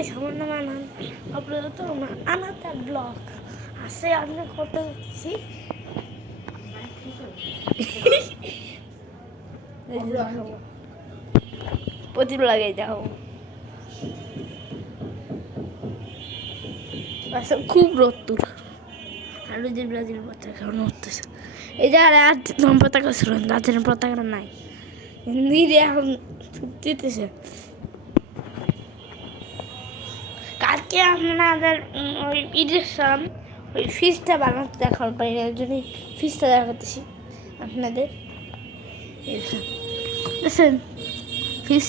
Guys আমার নাম আনান, আপনারা তো আনাতার ব্লগ আছে আমি করতে যাচ্ছি। প্রতি ব্লগে যাও আচ্ছা খুব রোদ্দুর আর ওই যে ব্রাজিল পতাকা উঠতেছে। এই যে আর আর্জেন্টিনা পতাকা ছিল, আর্জেন্টিনা পতাকা নাই, নিজে এখন দিতেছে। কালকে আপনাদের ওই ঈদের সালাম ওই ফিসটা বানাতে দেখার পাই না, ওই জন্য ফিসটা দেখাতেছি আপনাদের। দেখছেন ফিস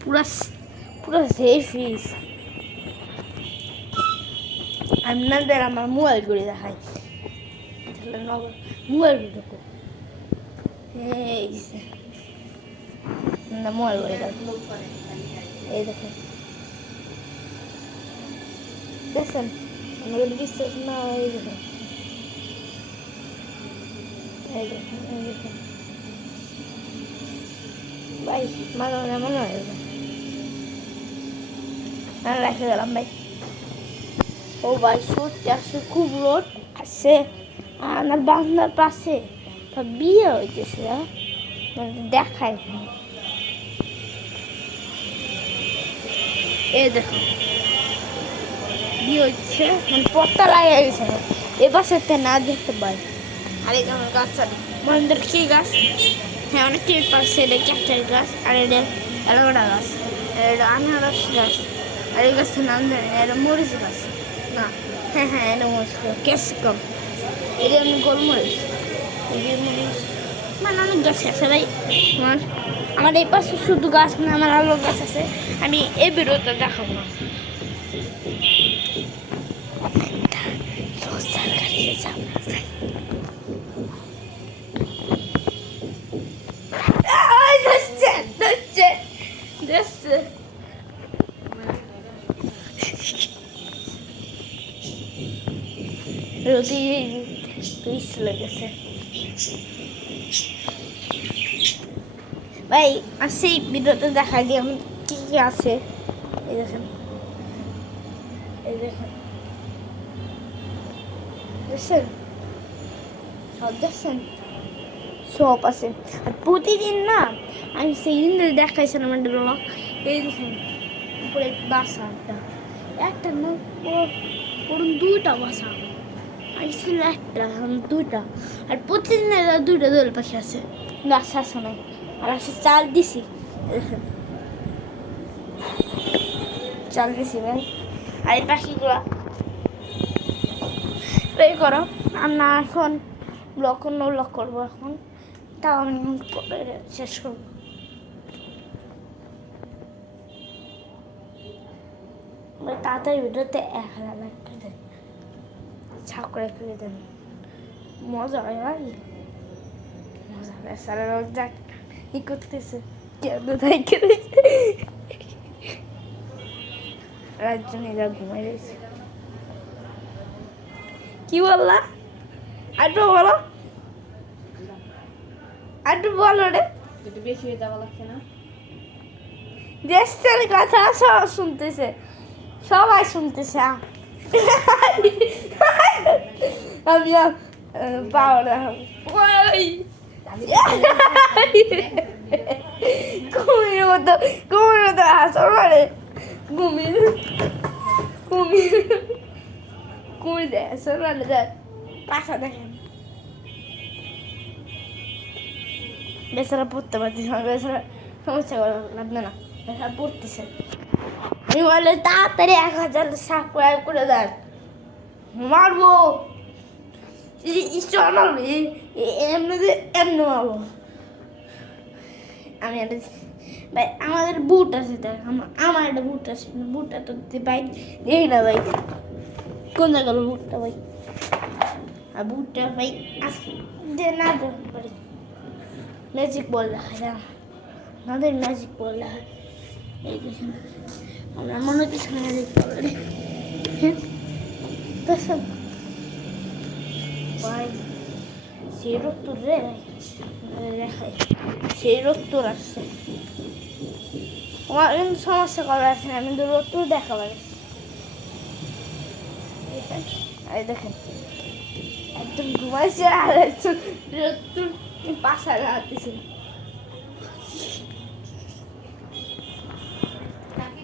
পুরা পুরা সেই ফিস আপনাদের আমার মোবাইল করে দেখাই, মোবাইল করে দেখো এই না মোবাইল করে দেখো, এই দেখেন দেখছেন আমাদের বিশ্বাস না, এই দেখেন এই দেখেন এই দেখেন ভাই মনে হয় রেখে গেলাম ভাই। ও ভাই সত্যি আসলে খুব রোদ আসছে, আমার বাংলার পাশে তো বিয়ে হইতেছে দেখায়। এই দেখো বিয়ে হচ্ছে মানে পত্তা লাগিয়ে গেছে, এ পাশে না দেখতে পাই। আর এই যেমন গাছ মন্দির কি গাছ, হ্যাঁ অনেক টিপ পাচ্ছে, এটা ক্যাপচার গাছ, আর এটা অ্যালোভেরা গাছ, আর এটা আনারস গাছ, আর এই গাছের নাম জানি না, এটা মরিচ গাছ না, হ্যাঁ হ্যাঁ এটা মরিচ ক্যাপসিকাম, এটা আমি গোলমরিচ, এই যে মরিচ মানে অনেক গাছ আছে ভাই। আমার এই পাশে শুধু গাছ না, আমার আলো গাছ আছে, আমি এই ভিডিওতে দেখাবো না। রোদি পিস লেগেছে ভাই। আসি ভিডিওতে দেখা দিই আমি কি কি আছে। এই দেখেন এই দেখেন দেখছেন সব দেখছেন সব আছে। আর প্রতিদিন না আমি সেই দিন দেখাইছিলাম আমার ব্লগ, এই দেখেন উপরে বাসাটা একটা না পুরো দুইটা বাসা ছিল, একটা দুইটা, আর প্রতিদিন দুইটা দোল পাখি আছে, গাছ আছে নাই, আর আসে চাল দিছি চাল দিছি ভাই। আর এই পাখিগুলা এই করো আমরা এখন ব্লক অন্য ব্লক করবো এখন, তাও আমি শেষ করবো। তাড়াতাড়ি ভিডিওতে 1000 লাইক করে দেন, ছাকরে করে দেন, মজা হয় ভাই মজা। বেচারা যাক ই করতেছে কেন তাই করে রাজনীরা ঘুমাই রয়েছে। কি বললা আরো বলো, আরো বলো রে, বেশি হয়ে যাওয়া লাগছে না, দেশের কথা সব শুনতেছে, সবাই শুনতেছে। আমি পাওয়া না কুমির মতো হাসো মানে কুমির কুমির কুমির দেয় হাসো মানে দেখ পাশা দেখেন। বেচারা পড়তে পারছি না, বেচারা সমস্যা লাগবে না, বেচারা পড়তেছে। আমি বলে তাড়াতাড়ি 1000 সাবস্ক্রাইব করে দেন, মারবো ঈশ্বর মারবো এমনি এমনি মারবো আমি। একটা ভাই আমাদের বুট আছে, দেখ আমার একটা বুট আছে, বুটটা তো ভাই দেখি না ভাই কোন জায়গা গেল বুটটা ভাই। আর বুটটা ভাই আসে যে না পারি ম্যাজিক বল দেখায় না, আমাদের ম্যাজিক বল দেখায়। এই দেখেন আমরা মনে হচ্ছে ম্যাজিক বল ভাই সেই রক্তর রে ভাই দেখায়, সেই রক্তর আসছে আমার কিন্তু সমস্যা করা আছে না, আমি রোদ্দুর দেখাবার এই দেখেন একদম ঘুমাইছে আর একজন রোদ্দুর পাশা লাগাতেছে।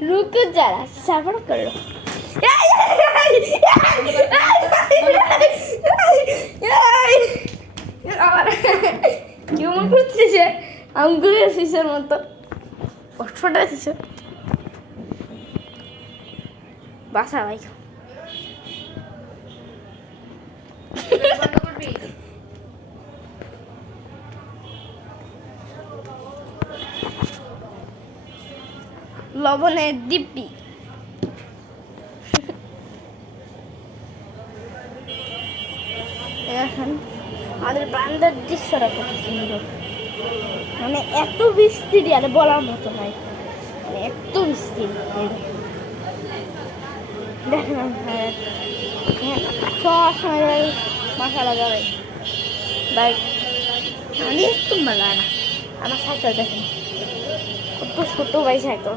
रुको जरा सबर करो। কেমন করতেছে আঙ্গুলের ফিসের মতো ফটফটা দিছে। বাসা ভাই বন্ধ করবি? লবণের দিব্যি এখন আমাদের বান্দার দৃশ্যটা কত সুন্দর, মানে এত বিস্তৃতি আর বলার মতো নয়, মানে এত বিস্তৃতি। দেখেন সব সময় মাথা লাগাবে বাইক, আমি একটু ভালো না। আমার সাইকেল দেখেন কত ছোট ভাই সাইকেল।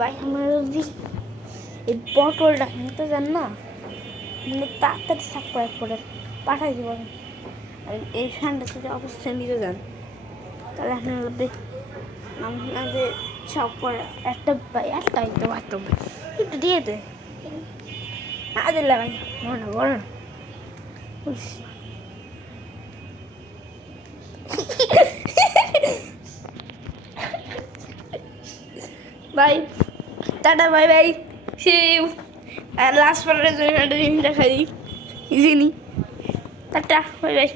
ভাই আমার যদি এই পটলটা নিতে যান না, মানে তাড়াতাড়ি সাবস্ক্রাইব করে পাঠাই দেবেন। আর এই ফ্যানটা যদি অবশ্যই নিতে যান তাহলে আপনাদের সব করে একটাই তো বাথরুম একটু দিয়ে দে না দিলে ভাই মনে বলো না বাই টাটা বাই বাই সি ইউ। আর লাস্ট পার্টের জন্য একটা জিনিস দেখাই দিই, জিনি টাটা বাই বাই।